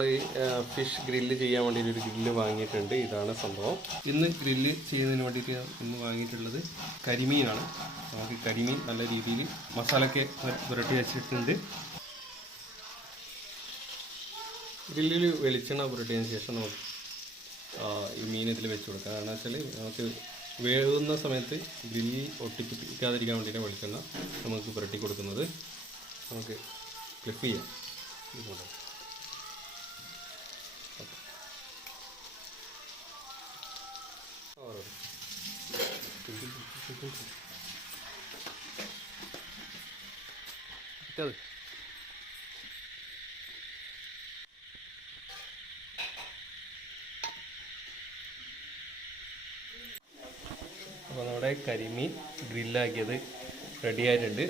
നമ്മൾ fish grill ചെയ്യാൻ വേണ്ടിയിട്ട് ഒരു ഗ്രില്ല് വാങ്ങിയിട്ടുണ്ട്. ഇതാണ് സംഭവം. ഇന്ന് ഗ്രില്ല് ചെയ്യുന്നതിന് വേണ്ടിയിട്ട് ഇന്ന് വാങ്ങിയിട്ടുള്ളത് കരിമീനാണ്. നമുക്ക് കരിമീൻ നല്ല രീതിയിൽ മസാലയൊക്കെ പുരട്ടി വെച്ചിട്ടുണ്ട്. ഗ്രില്ലിൽ വെളിച്ചെണ്ണ പുരട്ടിയതിന് ശേഷം നമുക്ക് ഈ മീൻ ഇതിൽ വെച്ച് കൊടുക്കാം. കാരണം വെച്ചാൽ നമുക്ക് വേകുന്ന സമയത്ത് ഗ്രില്ലിൽ ഒട്ടിപ്പിടിക്കാതിരിക്കാൻ വേണ്ടിയിട്ട് വെളിച്ചെണ്ണ നമുക്ക് പുരട്ടി കൊടുക്കുന്നത്. നമുക്ക് ക്ലിപ്പ് ചെയ്യാം. ഇതുകൊണ്ട് അപ്പോൾ നമ്മുടെ കരിമീൻ ഗ്രില്ലാക്കിയത് റെഡി ആയിട്ടുണ്ട്.